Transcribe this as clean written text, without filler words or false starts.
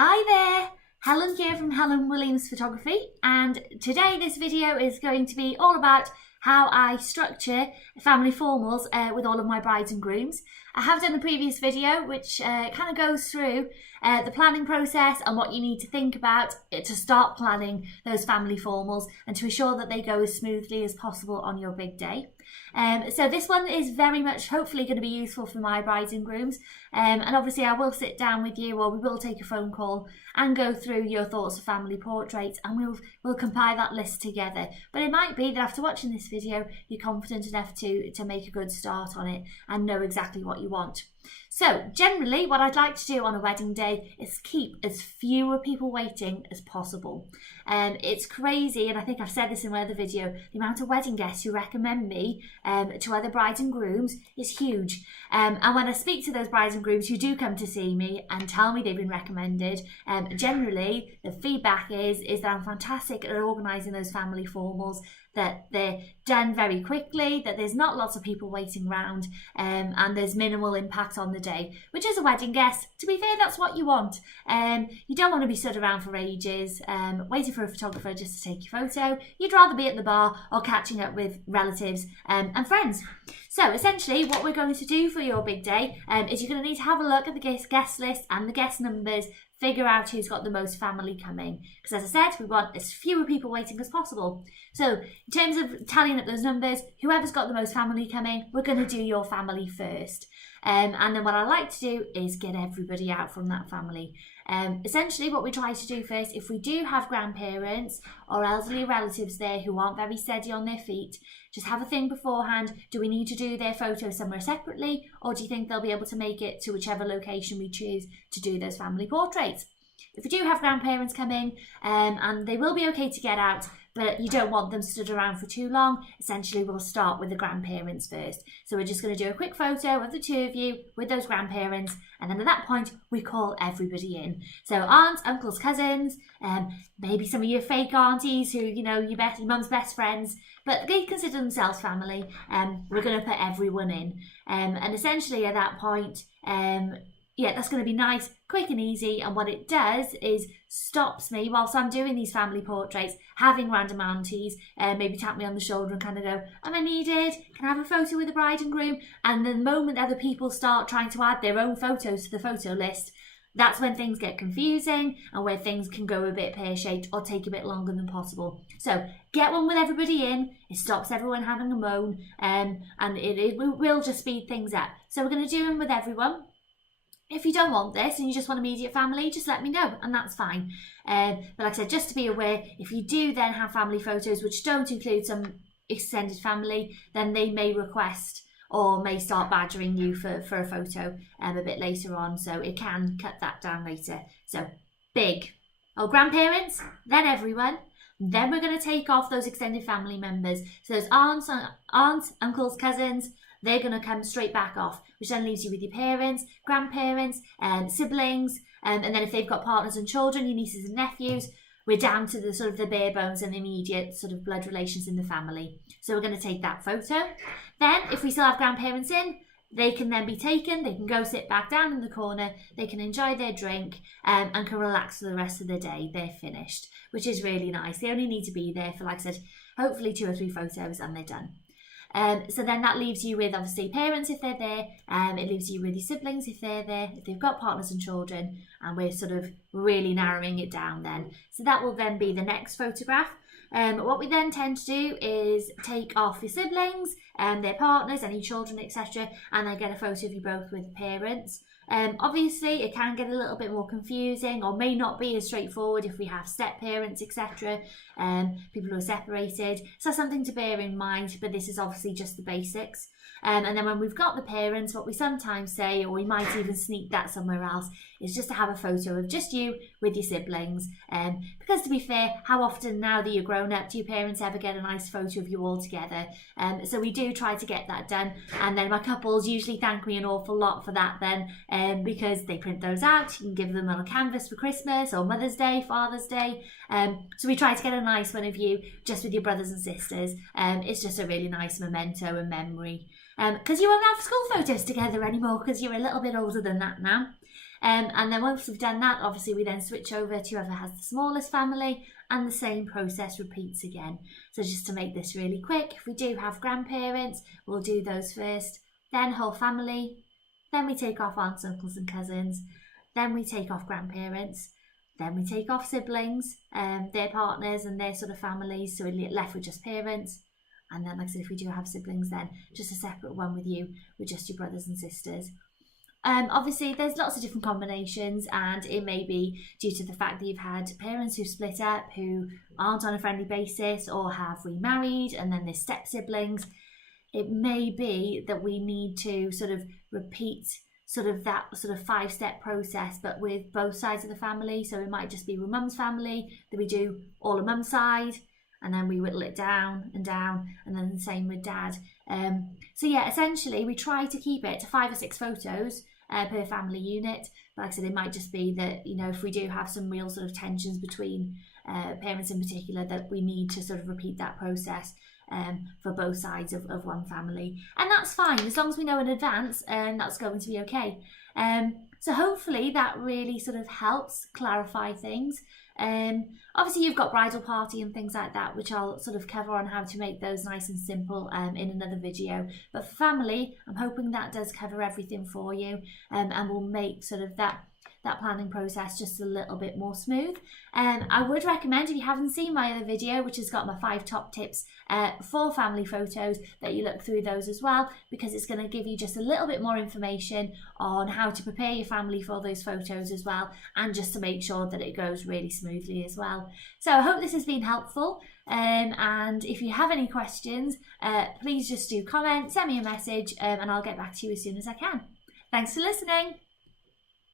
Hi there, Helen here from Helen Williams Photography, and today this video is going to be all about how I structure family formals with all of my brides and grooms. I have done a previous video which kind of goes through the planning process and what you need to think about to start planning those family formals and to ensure that they go as smoothly as possible on your big day. So this one is very much hopefully going to be useful for my brides and grooms, and obviously I will sit down with you, or we will take a phone call and go through your thoughts of family portraits, and we'll compile that list together. But it might be that after watching this video you're confident enough to make a good start on it and know exactly what you want. So generally what I'd like to do on a wedding day is keep as fewer people waiting as possible. It's crazy, and I think I've said this in my other video, the amount of wedding guests who recommend me to other brides and grooms is huge. And when I speak to those brides and grooms who do come to see me and tell me they've been recommended, generally the feedback is that I'm fantastic at organising those family formals, that they're done very quickly, that there's not lots of people waiting around, and there's minimal impact on the day, which as a wedding guest, to be fair, that's what you want. You don't want to be stood around for ages, waiting for a photographer just to take your photo. You'd rather be at the bar or catching up with relatives and friends. So essentially what we're going to do for your big day is you're going to need to have a look at the guest list and the guest numbers, figure out who's got the most family coming. Because as I said, we want as fewer people waiting as possible. So in terms of tallying up those numbers, whoever's got the most family coming, we're going to do your family first. And then what I like to do is get everybody out from that family. Essentially what we try to do first, if we do have grandparents or elderly relatives there who aren't very steady on their feet, just have a think beforehand. Do we need to do their photos somewhere separately, or do you think they'll be able to make it to whichever location we choose to do those family portraits? If we do have grandparents coming, and they will be okay to get out, but you don't want them stood around for too long, essentially we'll start with the grandparents first. So we're just going to do a quick photo of the two of you with those grandparents, and then at that point we call everybody in. So aunts, uncles, cousins, maybe some of your fake aunties who, you know, your mum's best friends, but they consider themselves family. We're going to put everyone in, and essentially at that point, yeah, that's going to be nice, quick and easy, and what it does is stops me, whilst I'm doing these family portraits, having random aunties maybe tap me on the shoulder and kind of go, am I needed? Can I have a photo with the bride and groom? And the moment other people start trying to add their own photos to the photo list, that's when things get confusing and where things can go a bit pear-shaped or take a bit longer than possible. So get one with everybody in, it stops everyone having a moan, and it will just speed things up. So we're going to do them with everyone. If you don't want this and you just want immediate family, just let me know, and that's fine. But like I said, just to be aware, if you do then have family photos which don't include some extended family, then they may request or may start badgering you for a photo a bit later on, so it can cut that down later. So grandparents, then everyone. Then we're going to take off those extended family members. So those aunts, uncles, cousins, they're going to come straight back off, which then leaves you with your parents, grandparents, siblings, and then if they've got partners and children, your nieces and nephews, we're down to the sort of the bare bones and the immediate sort of blood relations in the family. So we're going to take that photo. Then, if we still have grandparents in, they can then be taken, they can go sit back down in the corner, they can enjoy their drink, and can relax for the rest of the day. They're finished, which is really nice. They only need to be there for, like I said, hopefully 2 or 3 photos and they're done. So then that leaves you with obviously parents if they're there, it leaves you with your siblings if they're there, if they've got partners and children, and we're sort of really narrowing it down then. So that will then be the next photograph. What we then tend to do is take off your siblings, their partners, any children, etc., and then get a photo of you both with parents. Obviously it can get a little bit more confusing or may not be as straightforward if we have step parents, etc., people who are separated, so something to bear in mind, but this is obviously just the basics. And then when we've got the parents, what we sometimes say, or we might even sneak that somewhere else, is just to have a photo of just you with your siblings. Because to be fair, how often now that you're grown up do your parents ever get a nice photo of you all together? So we do try to get that done, and then my couples usually thank me an awful lot for that then, because they print those out. You can give them on a canvas for Christmas or Mother's Day, Father's Day. So we try to get a nice one of you just with your brothers and sisters. It's just a really nice memento and memory. Because you won't have school photos together anymore because you're a little bit older than that now. And then once we've done that, obviously we then switch over to whoever has the smallest family, and the same process repeats again. So just to make this really quick, if we do have grandparents, we'll do those first, then whole family, then we take off aunts, uncles and cousins, then we take off grandparents, then we take off siblings, their partners and their sort of families, so we're left with just parents. And then, like I said, if we do have siblings, then just a separate one with you, with just your brothers and sisters. Obviously, there's lots of different combinations, and it may be due to the fact that you've had parents who split up, who aren't on a friendly basis, or have remarried, and then there's step siblings. It may be that we need to sort of repeat that 5-step process, but with both sides of the family. So it might just be with mum's family that we do all of mum's side, and then we whittle it down, and then the same with dad. So yeah, essentially we try to keep it to 5 or 6 photos per family unit. But like I said, it might just be that, you know, if we do have some real sort of tensions between parents in particular, that we need to sort of repeat that process for both sides of one family. And that's fine, as long as we know in advance, that's going to be okay. So hopefully that really sort of helps clarify things. Obviously you've got bridal party and things like that, which I'll sort of cover on how to make those nice and simple in another video. But for family, I'm hoping that does cover everything for you, and will make sort of that planning process just a little bit more smooth. I would recommend, if you haven't seen my other video, which has got my 5 top tips for family photos, that you look through those as well, because it's going to give you just a little bit more information on how to prepare your family for those photos as well, and just to make sure that it goes really smoothly as well. So I hope this has been helpful, and if you have any questions, please just do comment, send me a message, and I'll get back to you as soon as I can. Thanks for listening.